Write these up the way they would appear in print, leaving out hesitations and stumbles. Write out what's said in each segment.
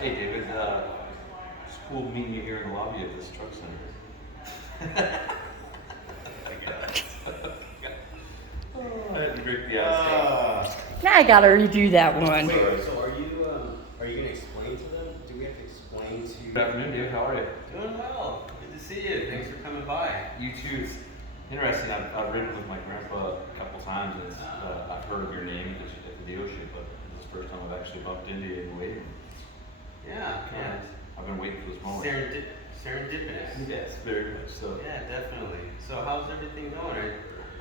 Hey David, it's cool meeting you here in the lobby of this truck center. I had to break the ice. Now I gotta redo that one. Wait, so are you gonna explain to them? Do we have to explain to? Good afternoon, David. How are you? Doing well. Good to see you. Thanks for coming by. You too. It's interesting. I've ridden with my grandpa a couple times, and I've heard of your name at the dealership, but it's the first time I've actually bumped into you and waited. Yeah. I've been waiting for this moment. Serendipitous. Yes, very much so. Yeah, definitely. So how's everything going?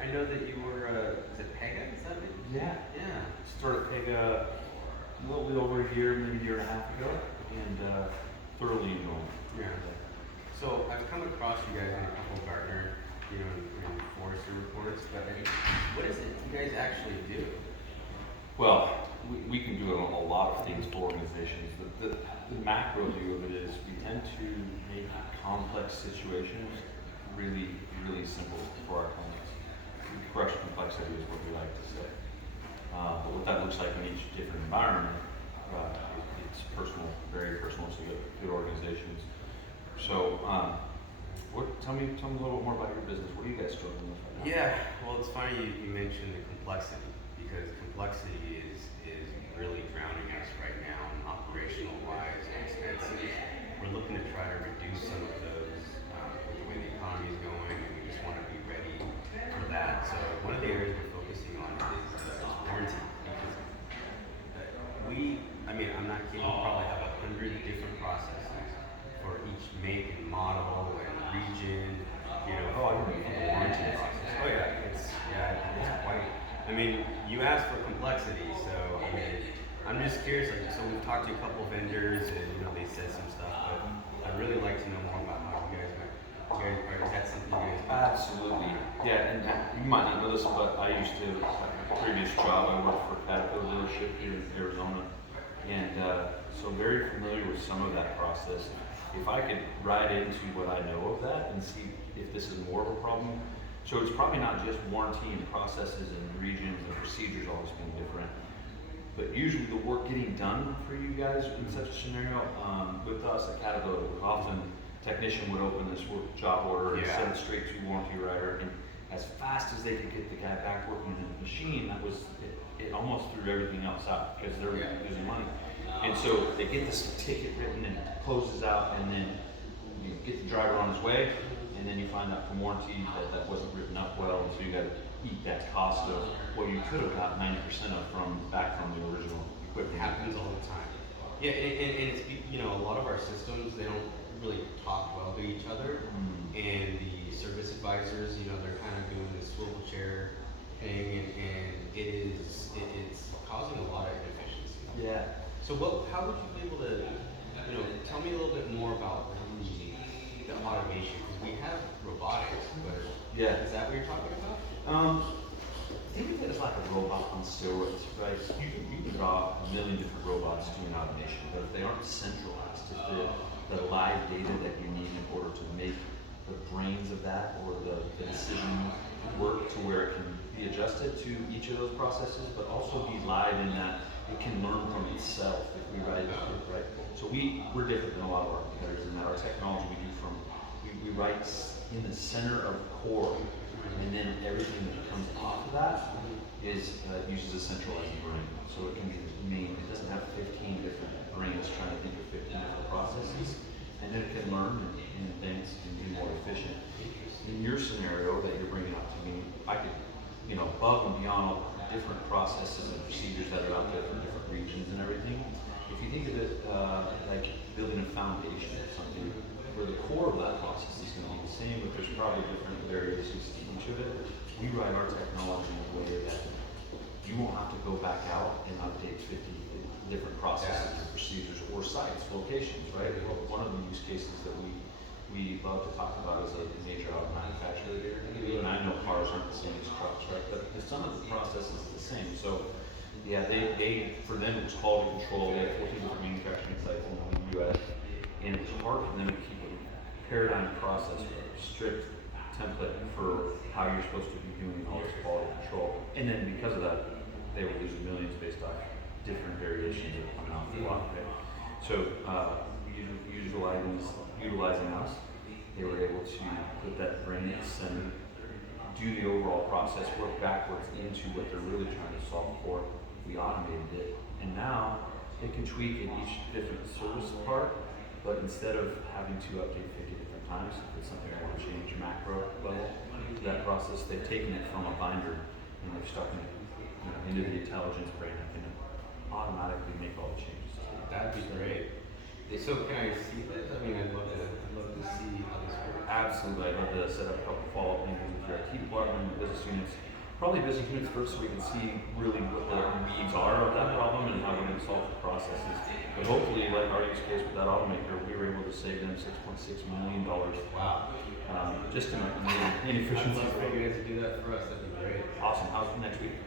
I know that you were, is it Pega? Is that it? Yeah. Yeah. Started Pega a little bit over a year, maybe a year and a half ago, and thoroughly enjoying it. Yeah. So I've come across you guys in a couple of Gartner, and Forrester reports, but I mean, what is it you guys actually do? Well, we can do a lot of things for organizations. The macro view of it is we tend to make complex situations really, really simple for our clients. We crush complexity is what we like to say. But what that looks like in each different environment, it's personal, very personal to good organizations. So, tell me a little bit more about your business. What are you guys struggling with right now? Yeah, well, it's funny you mentioned the complexity, because complexity is really drowning us right now, operational wise and expenses. We're looking to try to reduce some of those with the way the economy is going, and we just want to be ready for that. So one of the areas we're focusing on is warranty. I'm not kidding, we probably have 100 different processes for each make and model and region, for the warranty process. Oh yeah, it's quite, you asked for complexity, so I'm just curious, so we've talked to a couple of vendors and, they said some stuff, but I'd really like to know more about how you guys, is that something you guys do? Absolutely. Yeah, and you might not know this, but I used to, my previous job, I worked for Pega dealership here in Arizona. And so very familiar with some of that process. If I could ride into what I know of that and see if this is more of a problem. So it's probably not just warranty and processes and regions and procedures always being different. But usually the work getting done for you guys in such a scenario, with us at Caterpillar, often technician would open this job order and send it straight to warranty writer, and as fast as they could get the guy back working in the machine, that was it almost threw everything else out because they're losing money. And so they get this ticket written and closes out, and then you get the driver on his way, and then you find out from warranty that wasn't written up well, and so you got to eat that cost of what you could have got 90% of back from the original equipment. It happens all the time. Yeah, and it's, a lot of our systems, they don't really talk well to each other, and the service advisors, they're kind of doing this swivel chair thing, and it's causing a lot of inefficiency. Yeah. So how would you be able to, tell me a little bit more about the automation, because we have robotics, but is that what you're talking about? Think of it as like a robot on steroids, right? You can draw a million different robots doing automation, but if they aren't centralized, if the live data that you need in order to make the brains of that or the decision work to where it can be adjusted to each of those processes, but also be live in that it can learn from itself if we write it, right? So we're different than a lot of our competitors in that our technology we write in the center of the core, and then everything that comes off of that is uses a centralized brain. So it can be it doesn't have 15 different brains trying to think of 15 different processes, and then it can learn and advance and be more efficient. In your scenario that you're bringing up to me, I could, above and beyond all the different processes and procedures that are out there for different regions and everything, if you think of it like building a foundation or something, where the core of that process is going to be the same, but there's probably different variations to each of it. We write our technology in a way that you won't have to go back out and update 50 different processes and procedures or sites, locations, right? One of the use cases that we love to talk about is a major auto manufacturer here. And I know cars aren't the same as trucks, right? But some of the processes are the same. So they for them it was quality control. They have 14 different manufacturing sites in the US, and it's hard for them to keep a paradigm process or a strict template for how you're supposed to be doing all this quality control. And then because of that, they were losing millions based off different variations that are coming off the block. Right? So utilizing us, they were able to put that brain at the center, do the overall process, work backwards into what they're really trying to solve for. We automated it, and now they can tweak in each different service part, but instead of having to update 50 different times, if it's something I want to change macro level to that process, they've taken it from a binder and they've stuck it into the intelligence brain that can automatically make all the changes. That'd be great. So can I see this? I mean, I'd love to see how this works. Absolutely, I'd love to set up a couple follow-up meetings with your IT department and business units. Probably business units first, so we can see really what the needs are of that problem and how we're going to solve the processes. But hopefully, like our use case with that automaker, we were able to save them $6.6 million. Wow. Just in I'd inefficiency. love for you guys to do that for us. That'd be great. Awesome. How's next week?